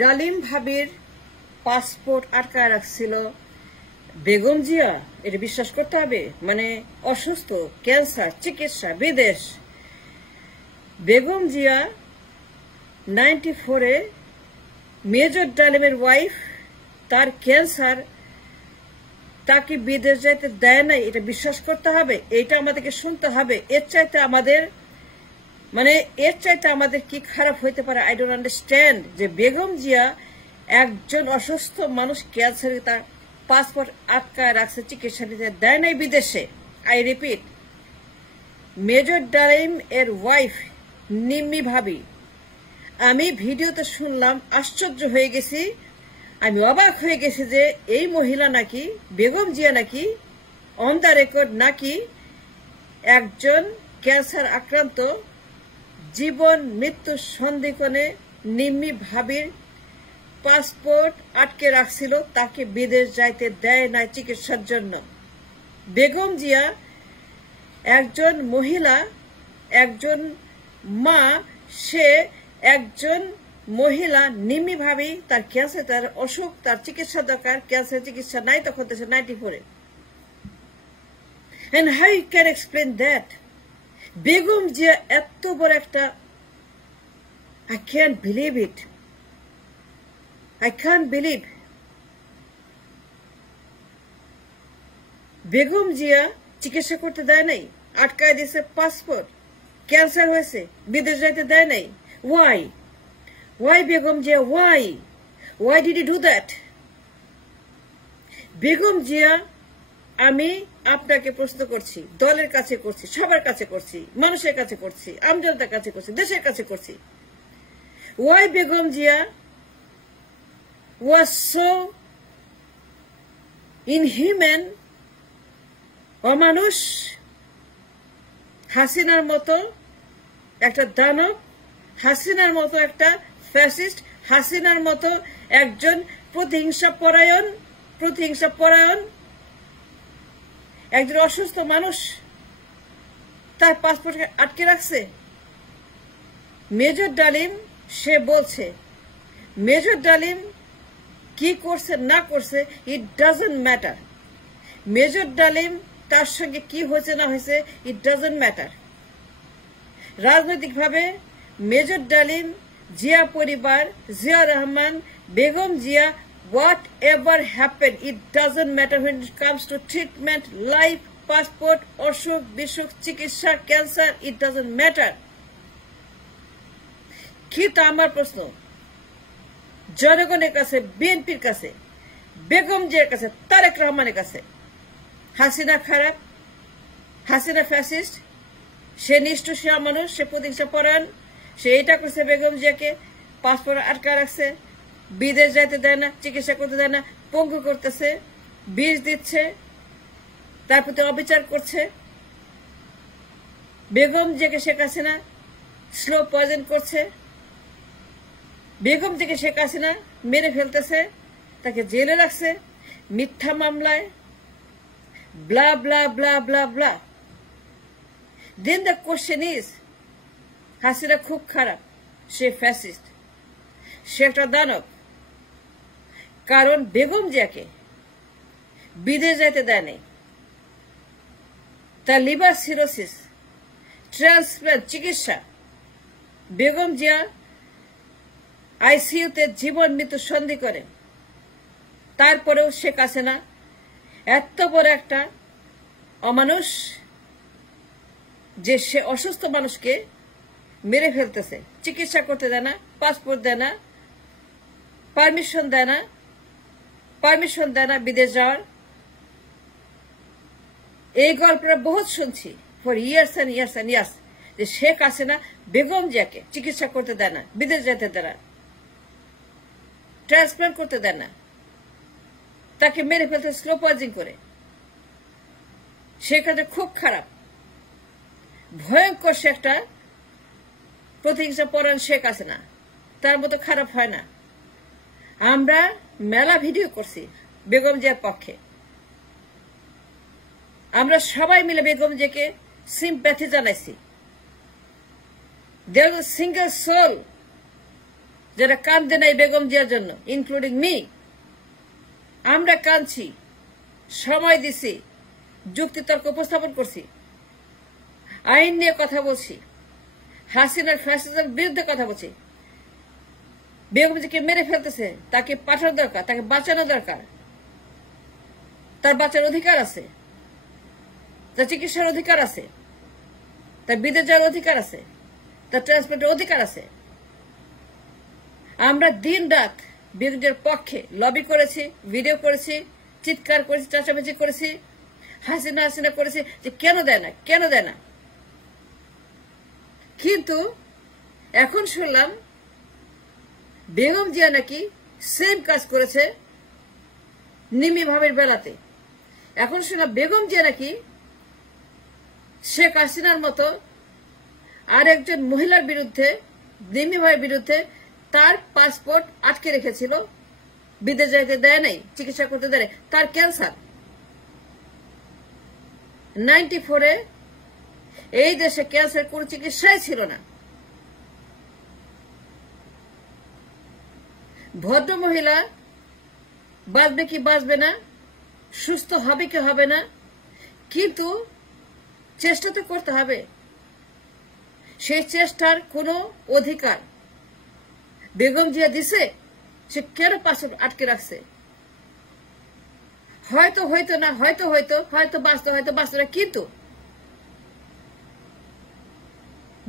ডালিম ভাবির পাসপোর্ট আটকায় রাখছিল বেগম জিয়া, এটা বিশ্বাস করতে হবে? মানে অসুস্থ, ক্যান্সার, চিকিৎসা, বিদেশ। বেগম জিয়া 94-এ মেজর ডালিমের ওয়াইফ, তার ক্যান্সার, তাকে বিদেশ যাইতে দেয় নাই, এটা বিশ্বাস করতে হবে? এটা আমাদেরকে শুনতে হবে? এর চাইতে আমাদের কি খারাপ হইতে পারে? আই ডোন্ট আন্ডারস্ট্যান্ড যে বেগম জিয়া একজন অসুস্থ মানুষ, ক্যান্সারে, তার পাসপোর্ট আটকায় রাখছে, চিকিৎসা নিতে দেয় নাই বিদেশে। আই রিপিট, মেজর ডালিম এর ওয়াইফ নিম্মি ভাবি। আমি ভিডিওতে শুনলাম, আশ্চর্য হয়ে গেছি, আমি অবাক হয়ে গেছি যে এই মহিলা নাকি, বেগম জিয়া নাকি অন দ্য রেকর্ড নাকি একজন ক্যান্সার আক্রান্ত, জীবন মৃত্যুর সন্ধিক্ষণে নিম্মি ভাবির পাসপোর্ট আটকে রাখছিল, তাকে বিদেশ যাইতে দেয় না চিকিৎসার জন্য। বেগম জিয়া একজন মহিলা, একজন মা, সে একজন মহিলা, নিম্মি ভাবি, তার ক্যান্সার, তার অসুখ, তার চিকিৎসা দরকার, ক্যান্সার চিকিৎসা নাই তখন দেশে 94-এ। And how you can explain that? Begum Zia এত বড় একটা, I can't believe it. I can't believe. Begum Zia চিকিৎসা করতে দেয় নাই, আটকায় দিয়েছে পাসপোর্ট, ক্যান্সার হয়েছে, বিদেশ যাইতে দেয় নাই। Why? Why Begum Zia? Why? Why did you do that? Begum Zia, আমি আপনাকে প্রশ্ন করছি, দলের কাছে করছি, সবার কাছে করছি, মানুষের কাছে করছি, আমজনতার কাছে করছি, দেশের কাছে করছি। Why Begum Zia was so inhuman, অমানুষ, হাসিনার মতো একটা দানব, হাসিনার মতো একটা ফ্যাসিস্ট, হাসিনার মতো একজন প্রতিহিংসা পরায়ণ একজন অসুস্থ মানুষ, তার পাসপোর্ট আটকে রাখছে। মেজর ডালিম, সে বলছে, মেজর ডালিম কি করছে না করছে, ইট ডাজন্ট ম্যাটার। মেজর ডালিম তার সঙ্গে কি হয়েছে না হয়েছে, ইট ডাজন্ট ম্যাটার। রাজনৈতিকভাবে মেজর ডালিম, জিয়া পরিবার, Zia Rahman, Begum Zia, what ever happen, it doesn't matter when it comes to treatment, life, passport, অসুখ বিসুখ, চিকিৎসা, ক্যান্সার, ইট ডাজন্ট ম্যাটার। কিন্তু আমার প্রশ্ন জনগণের কাছে, বিএনপির কাছে, বেগম জিয়ার কাছে, তারেক রহমানের কাছে, হাসিনা খারাপ, হাসিনা ফ্যাসিস্ট, সে নিষ্ঠুর, সে মানুষ, সে প্রতিহিংসা পরায়ণ, সে এটা করছে, বেগম জিয়াকে পাসপোর্ট আটকা রাখছে, বিদেশ যাইতে দেয় না, চিকিৎসা করতে দেয় না, পঙ্গু করতেছে, বিষ দিচ্ছে, তার প্রতি অবিচার করছে। বেগম জিয়াকে শেখ হাসিনা স্লো পয়জন করছে, বেগম জিয়াকে শেখ হাসিনা মেরে ফেলতেছে, তাকে জেলে রাখছে মিথ্যা মামলায়, ব্লা ব্লা ব্লা ব্লা ব্লা। দেন দ্য কোশ্চেন ইজ, হাসিনা খুব খারাপ, সে ফ্যাসিস্ট, সে একটা দানব, কারণ বেগম জিয়াকে বিদেশ যাইতে দেয় নাই, তার লিভার সিরোসিস, ট্রান্সপ্লান্ট চিকিৎসা, বেগম জিয়া আইসিইউতে জীবন মৃত্যু সন্ধি করে, তারপরেও শেখ হাসিনা এত বড় একটা অমানুষ যে সে অসুস্থ মানুষকে মেরে ফেলতেছে, চিকিৎসা করতে দেয় না, পাসপোর্ট দেয় না, পারমিশন দেয় না বিদেশ যাওয়ার। এই গল্পটা বহুত শুনছি for years and years and years, যে শেখ হাসিনা বেগম জিয়াকে চিকিৎসা করতে দেয় না, বিদেশ যেতে দেয় না, ট্রান্সপ্লান্ট করতে দেয় না, তাকে মেরে ফেলতে স্লো পয়জন করে। সেখানে খুব খারাপ, ভয়ঙ্কর, সে একটা প্রতিহিংসা পরায়ণ শেখ হাসিনা, তার মতো খারাপ হয় না। আমরা মেলা ভিডিও করছি বেগম জিয়ার পক্ষে, আমরা সবাই মিলে বেগম জিয়াকে সিম্প্যাথি জানাইছি। There was a single soul যারা কান্দে নাই বেগম জিয়ার জন্য, ইনক্লুডিং মি। আমরা কাঁদছি, সময় দিছি, যুক্তিতর্ক উপস্থাপন করছি, আইন নিয়ে কথা বলছি, হাসিনার ফ্যাসিজমের বিরুদ্ধে কথা বলছি। বেগম জিকে মেরে ফেলতেছে, তাকে পাঠানো দরকার, তাকে বাঁচানো দরকার। তার বাঁচার অধিকার আছে, তার চিকিৎসার অধিকার আছে, তার বিদেশ যাওয়ার অধিকার আছে, তার ট্রান্সপোর্টের অধিকার আছে। আমরা দিন রাত বিরোধীদের পক্ষে লবি করেছি, ভিডিও করেছি, চিৎকার করেছি, চেঁচামেচি করেছি, হাসিনা হাসিনা করেছি যে কেন দেয় না, কেন দেয় না। কিন্তু এখন শুনলাম বেগম জিয়া নাকি সেম কাজ করেছে নিমি ভাবের বেলাতে। এখন শুনলাম বেগম জিয়া নাকি শেখ হাসিনার মতো আরেকজন মহিলার বিরুদ্ধে, নিমি ভাইয়ের বিরুদ্ধে তার পাসপোর্ট আটকে রেখেছিল, বিদেশ যেতে দেয় নাই, চিকিৎসা করতে দেয় নাই। তার ক্যান্সার 94-এ এই দেশে ক্যান্সার কোন চিকিৎসাই ছিল না। ভদ্র মহিলা বাঁচবে কি বাঁচবে না, সুস্থ হবে কি হবে না, কিন্তু চেষ্টা তো করতে হবে। সেই চেষ্টার কোনো অধিকার বেগম জিয়া দিছে? সে কেন পাসপোর্ট আটকে রাখছে? হয়তো হয়তো না, হয়তো হয়তো হয়তো বাঁচতে, হয়তো বাঁচতে না, কিন্তু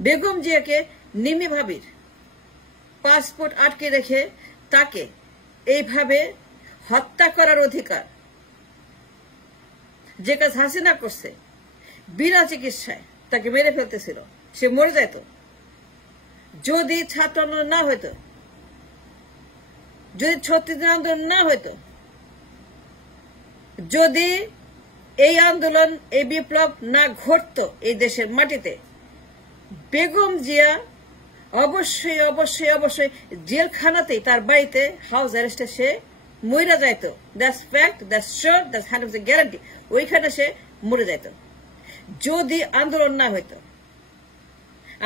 বেগম জিয়াকে নিমি ভাবির পাসপোর্ট আটকে রেখে তাকে এইভাবে হত্যা করার অধিকার যে কাজ হাসিনা করছে, বিনা চিকিৎসায় তাকে মেরে ফেলতেছিল, সে মরে যেত। যদি ছাত্র আন্দোলন না হইতো, যদি 36 আন্দোলন না হইতো, যদি এই আন্দোলন, এই বিপ্লব না ঘটতো এই দেশের মাটিতে, বেগম জিয়া অবশ্যই অবশ্যই অবশ্যই জেলখানাতেই, তার বাড়িতে হাউস অ্যারেস্টে সে মরে যাইতো। That's fact, that's sure, that's 100% guarantee. ওইখানে সে মরে যাইত যদি আন্দোলন না হইতো।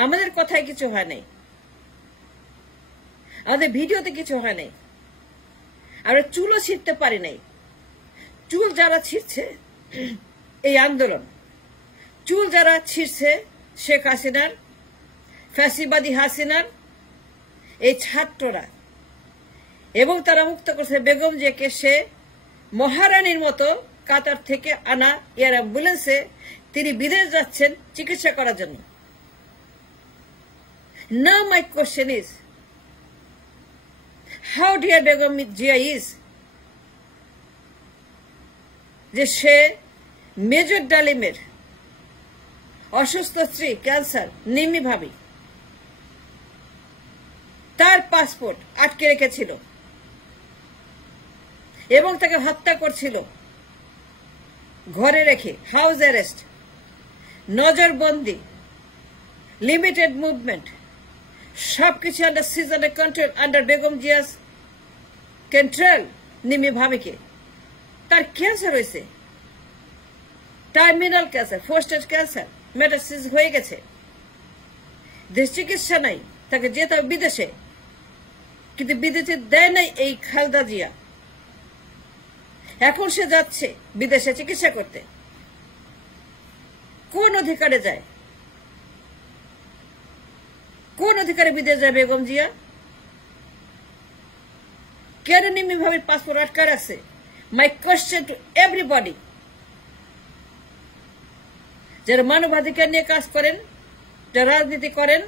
আমাদের কথায় কিছু হয় নাই, আমাদের ভিডিওতে কিছু হয় নাই, আমরা চুলও ছিঁড়তে পারি নাই। চুল যারা ছিঁড়ছে এই আন্দোলন, চুল যারা ছিঁড়ছে শেখ হাসিনার, ফ্যাসিবাদী হাসিনার এই ছাত্ররা, এবং তারা মুক্ত করছে বেগম জিয়াকে। সে মহারানীর মতো কাতার থেকে আনা এয়ার অ্যাম্বুলেন্সে তিনি বিদেশ যাচ্ছেন চিকিৎসা করার জন্য। Now my question is, how dear Begum Jia is, যে সে মেজর ডালিমের অসুস্থ স্ত্রী, ক্যান্সার, নিমি ভাবি, তার পাসপোর্ট আটকে রেখেছিল এবং তাকে হত্যা করছিল ঘরে রেখে, হাউস অ্যারেস্ট, নজরবন্দি, লিমিটেড মুভমেন্ট, সবকিছু আন্ডার সিজনের control, under Begum Zia's control. Nimi ভাবিকে তার ক্যান্সার হয়েছে, টার্মিনাল ক্যান্সার, 4 স্টেজ ক্যান্সার, মেটাসিস হয়ে গেছে, দেশ চিকিৎসা নাই, তাকে যেতে হবে বিদেশে, কিন্তু বিদেশে দেয় নাই এই খালেদা জিয়া। এখন সে যাচ্ছে বিদেশে চিকিৎসা করতে। কোন অধিকারে যায়, কোন অধিকারে বিদেশ যায় বেগম জিয়া? কেন নিমি ভাবে পাসপোর্ট আটকা রাখছে? মাই কোয়েশ্চেন টু এভরিবডি, যারা মানবাধিকার নিয়ে কাজ করেন, যারা রাজনীতি করেন,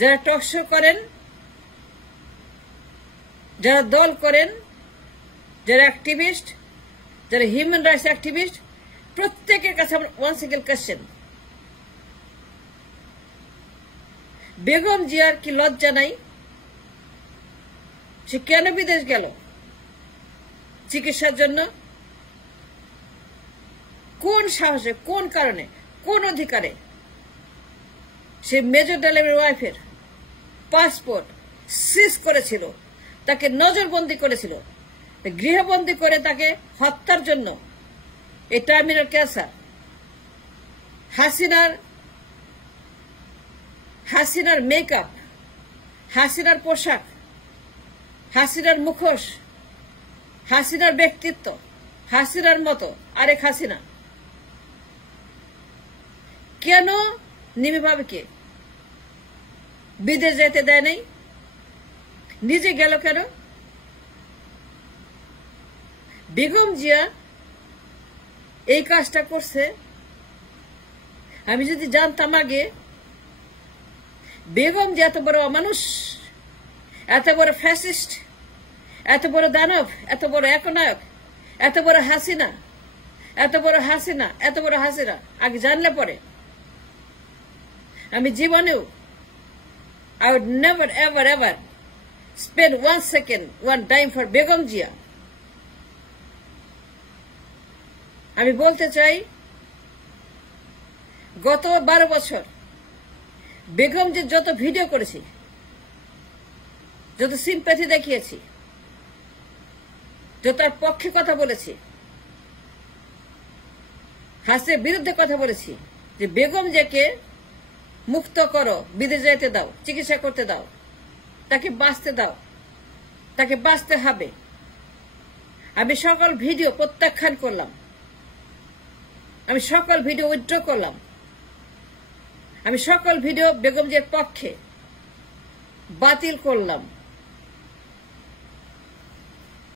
যারা টকশো করেন, যারা দল করেন, যারা অ্যাক্টিভিস্ট, যারা হিউম্যান রাইটস অ্যাক্টিভিস্ট, প্রত্যেকের কাছে আমার ওয়ান সিঙ্গেল কোয়েশ্চেন, বেগম জিয়ার কি লজ্জা নাই? সে কেন বিদেশ গেল চিকিৎসার জন্য? কোন সাহসে, কোন কারণে, কোন অধিকারে সে মেজর ডালিমের ওয়াইফের পাসপোর্ট সিজ করেছিল, তাকে নজরবন্দি করেছিল, গৃহবন্দী করে তাকে হত্যার জন্য? এই টার্মিনাল ক্যান্সার, হাসিনার মেকআপ, হাসিনার পোশাক, হাসিনার মুখোশ, হাসিনার ব্যক্তিত্ব, হাসিনার মতো আরেক হাসিনা কেন নিমি ভাবিকে বিদেশ যেতে দেয় নাই? নিজে গেল কেন? বেগম জিয়া এই কাজটা করছে আমি যদি জানতাম আগে, বেগম জিয়া এত বড় অমানুষ, এত বড় ফ্যাসিস্ট, এত বড় দানব, এত বড় একনায়ক, এত বড় হাসিনা, এত বড় হাসিনা, এত বড় হাসিনা আগে জানলে পরে আমি জীবনেও I would never ever ever spend 1 second, 1 dime for Begum Zia. আমি বলতে চাই গত 12 বছর বেগম যে যত ভিডিও করেছি, যত সিম্প্যাথি দেখিয়েছি, যত তার পক্ষে কথা বলেছি, হাসিনার বিরুদ্ধে কথা বলেছি যে বেগম জিয়াকে মুক্ত করো, বিদেশে যেতে দাও, চিকিৎসা করতে দাও, তাকে বাঁচতে দাও, তাকে বাঁচতে হবে। আমি সকল ভিডিও প্রত্যাখ্যান করলাম, আমি সকল ভিডিও উইথড্র করলাম, আমি সকল ভিডিও বেগম জিয়ার পক্ষে বাতিল করলাম।